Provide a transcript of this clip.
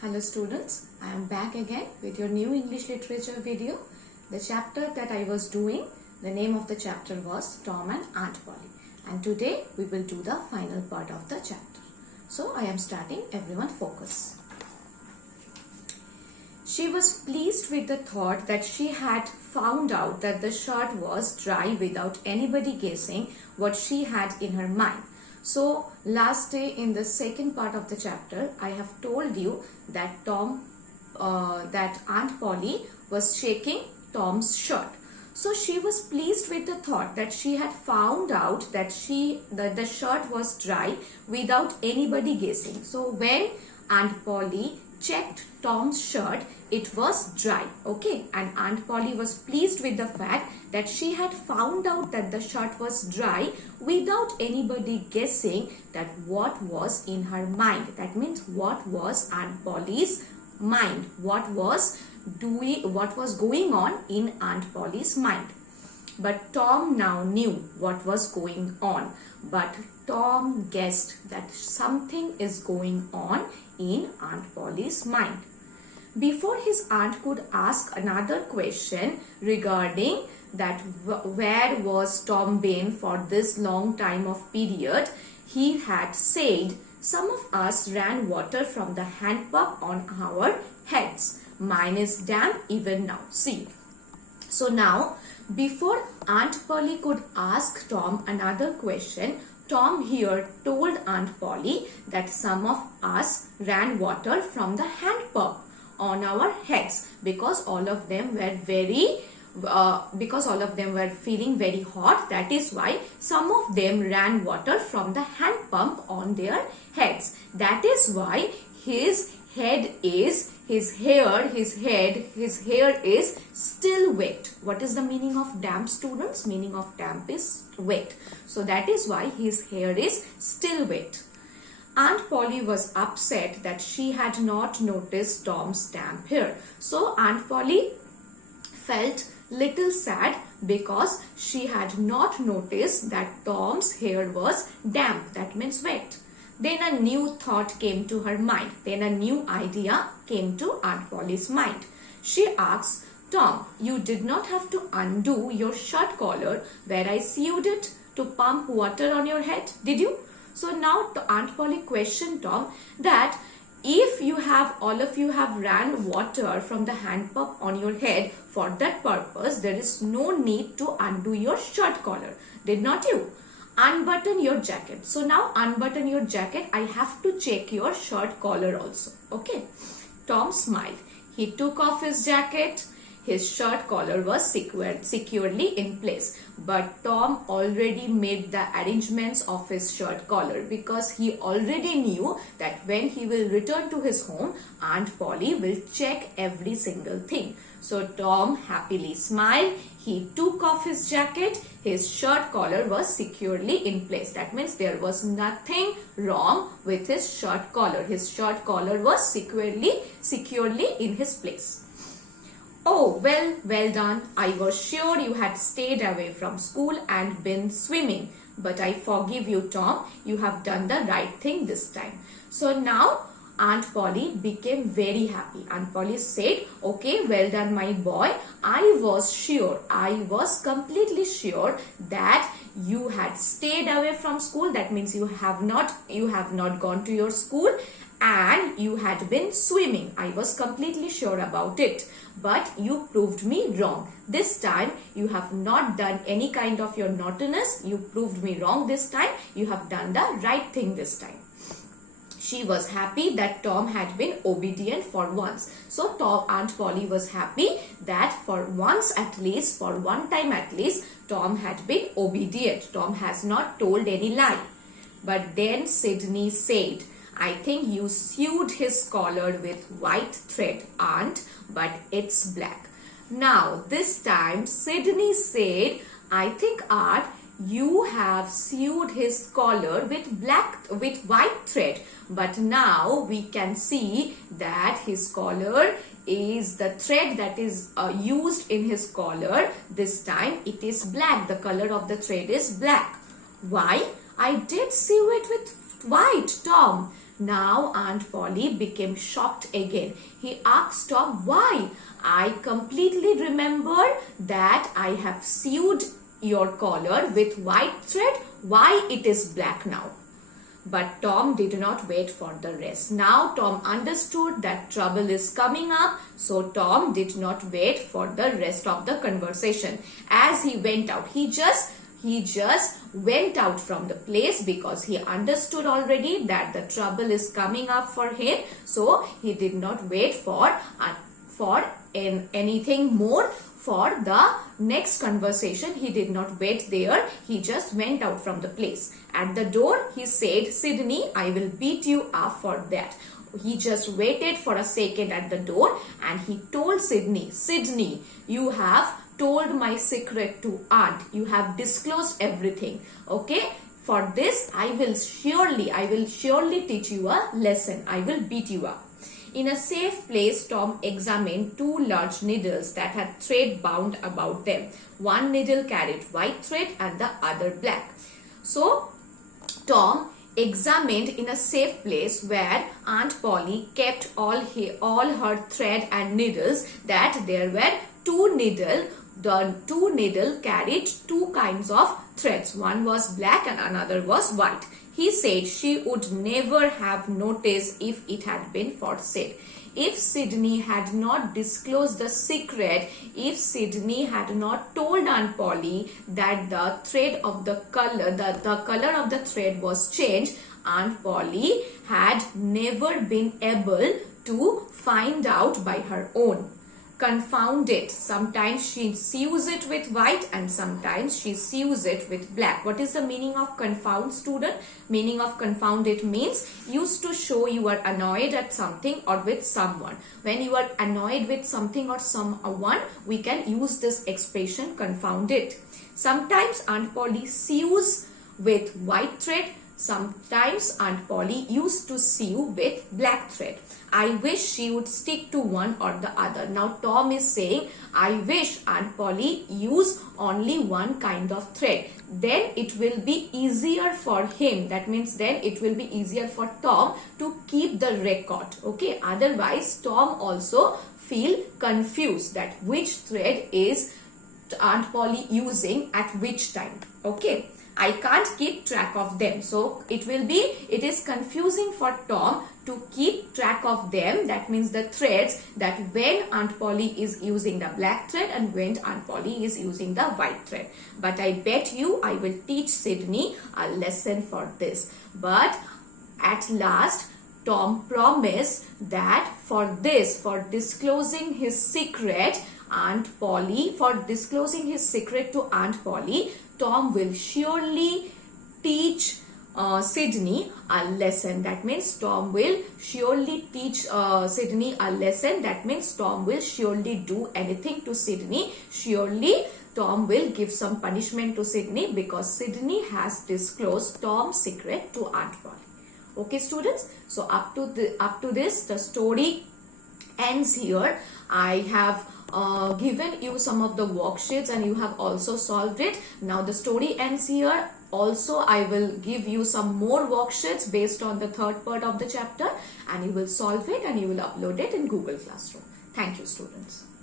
Hello students, I am back again with your new English literature video. The chapter that I was doing, the name of the chapter was Tom and Aunt Polly. And today we will do the final part of the chapter. So I am starting, everyone focus. She was pleased with the thought that she had found out that the shirt was dry without anybody guessing what she had in her mind. So last day in the second part of the chapter, I have told you that that Aunt Polly was shaking Tom's shirt. So she was pleased with the thought that she had found out that the shirt was dry without anybody guessing. So when Aunt Polly checked Tom's shirt, it was dry, okay, and Aunt Polly was pleased with the fact that she had found out that the shirt was dry without anybody guessing that what was in her mind. That means what was Aunt Polly's mind, what was going on in Aunt Polly's mind. But Tom now knew what was going on, but Tom guessed that something is going on in Aunt Polly's mind. Before his aunt could ask another question regarding that where was Tom been for this long time of period, he had said, some of us ran water from the hand pump on our heads. Mine is damp even now. See. So now, before Aunt Polly could ask Tom another question, Tom here told Aunt Polly that some of us ran water from the hand pump on our heads because all of them were feeling very hot. That is why some of them ran water from the hand pump on their heads. That is why his hair is still wet. What is the meaning of damp, students? Meaning of damp is wet. So that is why his hair is still wet. Aunt Polly was upset that she had not noticed Tom's damp hair. So Aunt Polly felt little sad because she had not noticed that Tom's hair was damp. That means wet. Then a new thought came to her mind. Then a new idea came to Aunt Polly's mind. She asked, Tom, you did not have to undo your shirt collar where I sewed it to pump water on your head, did you? So now Aunt Polly questioned Tom that if all of you have ran water from the hand pump on your head for that purpose, there is no need to undo your shirt collar. Did not you? Unbutton your jacket. So now unbutton your jacket. I have to check your shirt collar also. Okay. Tom smiled. He took off his jacket. His shirt collar was securely in place. But Tom already made the arrangements of his shirt collar because he already knew that when he will return to his home, Aunt Polly will check every single thing. So Tom happily smiled. He took off his jacket. His shirt collar was securely in place. That means there was nothing wrong with his shirt collar. His shirt collar was securely in his place. Oh, well done. I was sure you had stayed away from school and been swimming. But I forgive you, Tom. You have done the right thing this time. So now Aunt Polly became very happy. Aunt Polly said, okay, well done, my boy. I was completely sure that you had stayed away from school. That means you have not gone to your school and you had been swimming. I was completely sure about it. But you proved me wrong. This time you have not done any kind of your naughtiness. You proved me wrong this time. You have done the right thing this time. She was happy that Tom had been obedient for once. So Aunt Polly was happy that for once at least, for one time at least, Tom had been obedient. Tom has not told any lie. But then Sydney said, I think you sewed his collar with white thread, Aunt, but it's black. Now this time Sydney said, I think, Aunt, you have sewed his collar with white thread, but now we can see that his collar is the thread that is used in his collar. This time it is black. The color of the thread is black. Why? I did sew it with white, Tom. Now Aunt Polly became shocked again. He asked Tom, why? I completely remember that I have sewed your collar with white thread. Why it is black now? But Tom did not wait for the rest. Now Tom understood that trouble is coming up, so Tom did not wait for the rest of the conversation. As he went out, he just went out from the place because he understood already that the trouble is coming up for him. So he did not wait for anything more. For the next conversation, he did not wait there. He just went out from the place. At the door, he said, Sydney, I will beat you up for that. He just waited for a second at the door and he told Sydney, Sydney, you have told my secret to Aunt. You have disclosed everything. Okay? For this, I will surely teach you a lesson. I will beat you up. In a safe place, Tom examined 2 large needles that had thread bound about them. One needle carried white thread and the other black. So, Tom examined in a safe place where Aunt Polly kept all her thread and needles, that there were 2 needles. The 2 needles carried 2 kinds of threads. One was black and another was white. He said she would never have noticed if it had been for sale. If Sydney had not disclosed the secret, if Sydney had not told Aunt Polly that the thread of the color of the thread was changed, Aunt Polly had never been able to find out by her own. Confound it. Sometimes she sews it with white and sometimes she sews it with black. What is the meaning of confound, student? Meaning of confound it means used to show you are annoyed at something or with someone. When you are annoyed with something or someone, we can use this expression confound it. Sometimes Aunt Polly sews with white thread. Sometimes Aunt Polly used to sew with black thread. I wish she would stick to one or the other. Now Tom is saying, I wish Aunt Polly use only one kind of thread. Then it will be easier for him. That means then it will be easier for Tom to keep the record. Okay. Otherwise, Tom also feel confused that which thread is Aunt Polly using at which time. Okay. I can't keep track of them. So it is confusing for Tom to keep track of them. That means the threads, that when Aunt Polly is using the black thread and when Aunt Polly is using the white thread. But I bet you I will teach Sydney a lesson for this. But at last, Tom promised that for disclosing his secret to Aunt Polly, Tom will surely teach Sydney a lesson. That means Tom will surely teach Sydney a lesson. That means Tom will surely do anything to Sydney. Surely Tom will give some punishment to Sydney because Sydney has disclosed Tom's secret to Aunt Polly. Okay, students. So up to this, the story ends here. I have given you some of the worksheets and you have also solved it. Now the story ends here. Also, I will give you some more worksheets based on the 3rd part of the chapter and you will solve it and you will upload it in Google Classroom. Thank you, students.